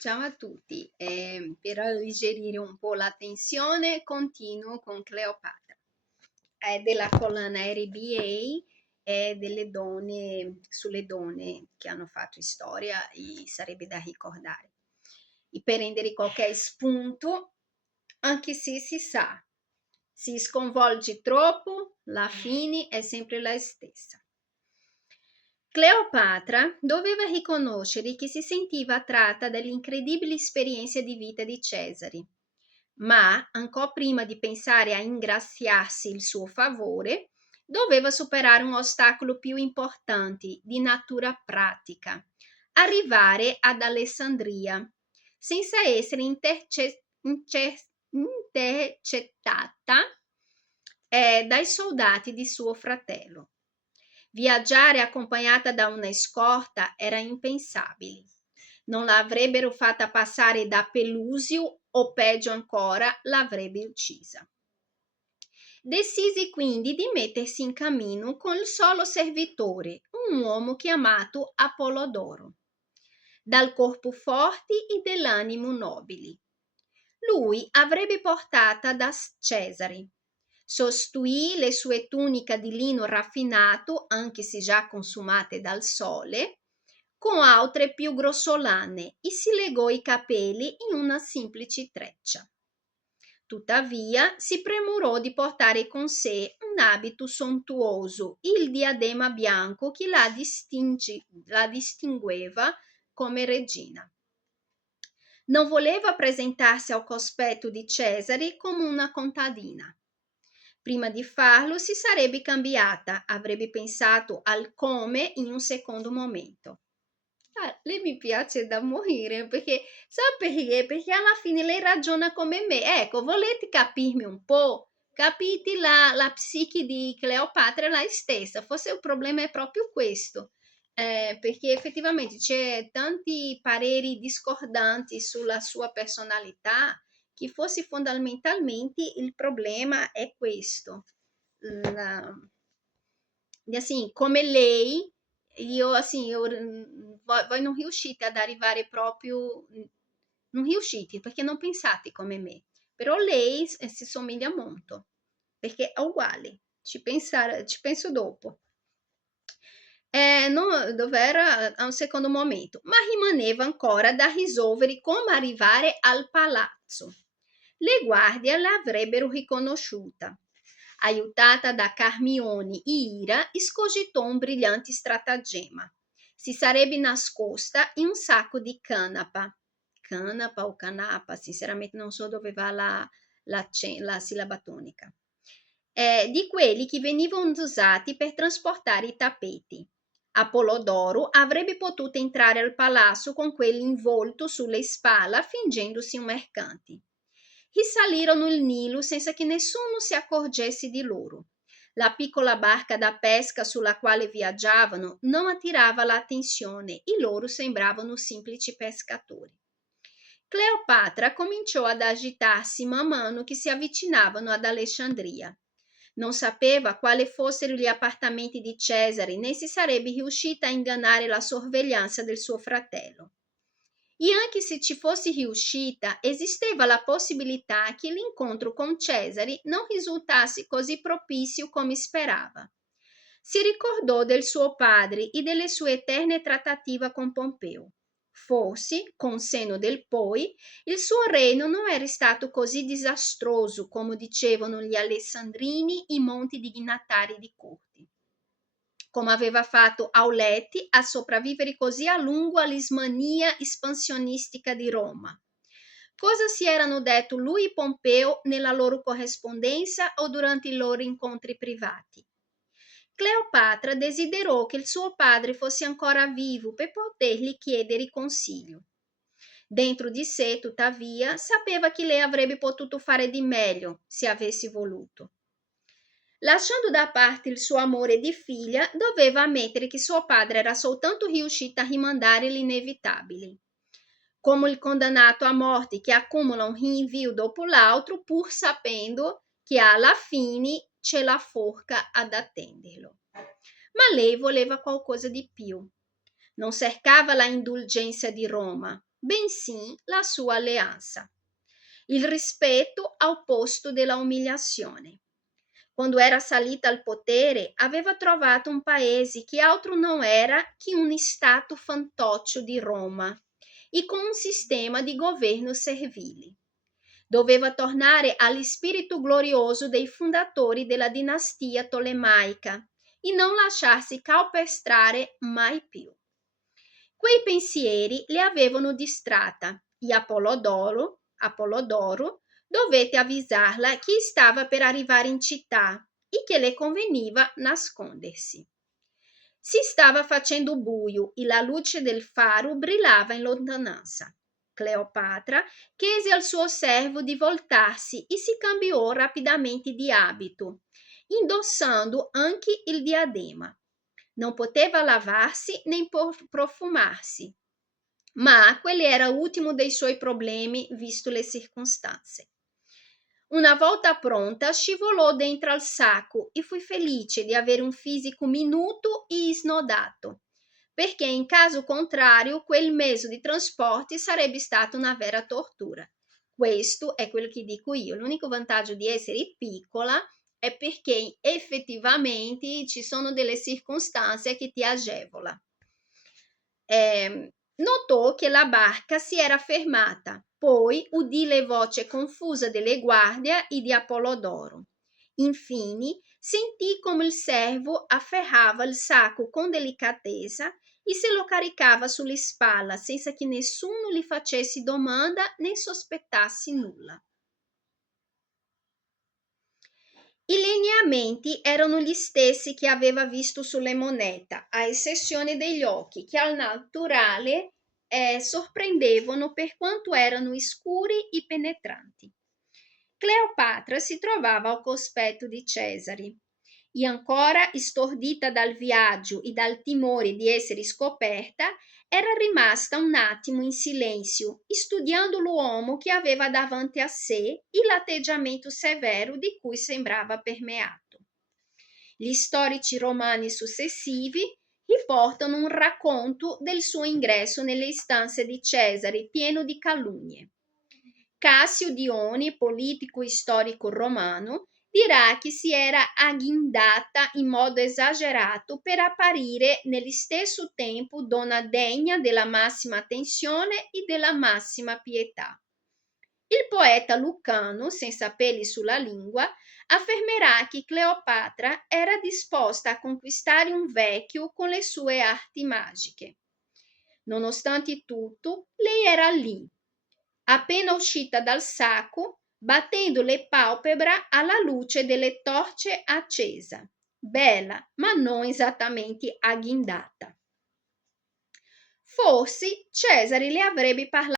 Ciao a tutti, per alleggerire un po' la tensione continuo con Cleopatra. È della collana RBA e delle donne, sulle donne che hanno fatto storia e sarebbe da ricordare. E per rendere qualche spunto, anche se si sa, si sconvolge troppo, la fine è sempre la stessa. Cleopatra doveva riconoscere che si sentiva attratta dall'incredibile esperienza di vita di Cesare, ma ancora prima di pensare a ingraziarsi il suo favore, doveva superare un ostacolo più importante di natura pratica, arrivare ad Alessandria, senza essere intercettata dai soldati di suo fratello. Viaggiare accompagnata da una scorta era impensabile. Non l'avrebbero fatta passare da Pelusio o peggio ancora l'avrebbe uccisa. Decisi quindi di mettersi in cammino con il solo servitore, un uomo chiamato Apollodoro, dal corpo forte e dell'animo nobili. Lui avrebbe portata da Cesare. Sostituì le sue tuniche di lino raffinato, anche se già consumate dal sole, con altre più grossolane e si legò i capelli in una semplice treccia. Tuttavia si premurò di portare con sé un abito sontuoso, il diadema bianco che la distingueva come regina. Non voleva presentarsi al cospetto di Cesare come una contadina. Prima di farlo si sarebbe cambiata, avrebbe pensato al come in un secondo momento. Lei mi piace da morire perché, sa perché? Perché alla fine lei ragiona come me. Ecco, volete capirmi un po'? Capite la psiche di Cleopatra è la stessa, forse il problema è proprio questo. Perché effettivamente c'è tanti pareri discordanti sulla sua personalità, che forse fondamentalmente il problema è questo. La- assim, come lei, io, assim, voi non riuscite ad arrivare proprio, non riuscite perché non pensate come me, però lei si somiglia molto, perché è uguale, ci penso dopo. Dov'era a un secondo momento, ma rimaneva ancora da risolvere come arrivare al palazzo. Le guardie l'avrebbero riconosciuta. Aiutata da Carmione e Ira, escogitò un brillante stratagemma. Si sarebbe nascosta in un sacco di canapa o canapa, sinceramente non so dove va la sillaba tonica, di quelli che venivano usati per trasportare i tappeti. Apollodoro avrebbe potuto entrare al palazzo con quell'involto sulle spalle fingendosi un mercante. Risalirono il Nilo senza che nessuno si accorgesse di loro. La piccola barca da pesca sulla quale viaggiavano non attirava l'attenzione e loro sembravano semplici pescatori. Cleopatra cominciò ad agitarsi man mano che si avvicinavano ad Alessandria. Non sapeva quali fossero gli appartamenti di Cesare, né si sarebbe riuscita a ingannare la sorveglianza del suo fratello. E anche se ci fosse riuscita, esisteva la possibilità che l'incontro con Cesare non risultasse così propizio come sperava. Si ricordò del suo padre e delle sue eterne trattative con Pompeo. Forse, con senno del poi, il suo regno non era stato così disastroso come dicevano gli alessandrini e molti dignitari di corte. Come aveva fatto Auletti a sopravvivere così a lungo all'ismania espansionistica di Roma. Cosa si erano detto lui e Pompeo nella loro corrispondenza o durante i loro incontri privati? Cleopatra desiderò che il suo padre fosse ancora vivo per potergli chiedere consiglio. Dentro di sé, tuttavia, sapeva che lei avrebbe potuto fare di meglio se avesse voluto. Lasciando da parte il suo amore di figlia, doveva ammettere che suo padre era soltanto riuscito a rimandare l'inevitabile. Come il condannato a morte che accumula un rinvio dopo l'altro pur sapendo che alla fine c'è la forca ad attenderlo. Ma lei voleva qualcosa di più. Non cercava la indulgenza di Roma, bensì la sua alleanza. Il rispetto al posto della umiliazione. Quando era salita al potere, aveva trovato un paese che altro non era che un stato fantoccio di Roma e con un sistema di governo servile. Doveva tornare allo spirito glorioso dei fondatori della dinastia tolemaica e non lasciarsi calpestare mai più. Quei pensieri le avevano distratta e Apollodoro dovette avvisarla che stava per arrivare in città e che le conveniva nascondersi. Si stava facendo buio e la luce del faro brillava in lontananza. Cleopatra chiese al suo servo di voltarsi e si cambiò rapidamente di abito, indossando anche il diadema. Non poteva lavarsi né profumarsi, ma quello era l'ultimo dei suoi problemi, visto le circostanze. Una volta pronta, scivolò dentro al sacco e fu felice di avere un fisico minuto e snodato, perché in caso contrario quel mezzo di trasporti sarebbe stata una vera tortura. Questo è quello che dico io. L'unico vantaggio di essere piccola è perché effettivamente ci sono delle circostanze che ti agevola. Notò che la barca si era fermata, poi udì le voci confuse delle guardie e di Apollodoro. Infine sentì come il servo afferrava il sacco con delicatezza e se lo caricava sulle spalle senza che nessuno gli facesse domanda né sospettasse nulla. I lineamenti erano gli stessi che aveva visto sulle monete, a eccezione degli occhi, che al naturale sorprendevano per quanto erano scuri e penetranti. Cleopatra si trovava al cospetto di Cesare e ancora stordita dal viaggio e dal timore di essere scoperta, era rimasta un attimo in silenzio, studiando l'uomo che aveva davanti a sé e l'atteggiamento severo di cui sembrava permeato. Gli storici romani successivi riportano un racconto del suo ingresso nelle stanze di Cesare pieno di calunnie. Cassio Dione, politico e storico romano, dirà che si era agghindata in modo esagerato per apparire nello stesso tempo donna degna della massima attenzione e della massima pietà. Il poeta Lucano, senza peli sulla lingua, affermerà che Cleopatra era disposta a conquistare un vecchio con le sue arti magiche. Nonostante tutto, lei era lì, appena uscita dal sacco, battendo le palpebre alla luce delle torce accesa, bella ma non esattamente agghindata. Forse Cesare le avrebbe parlato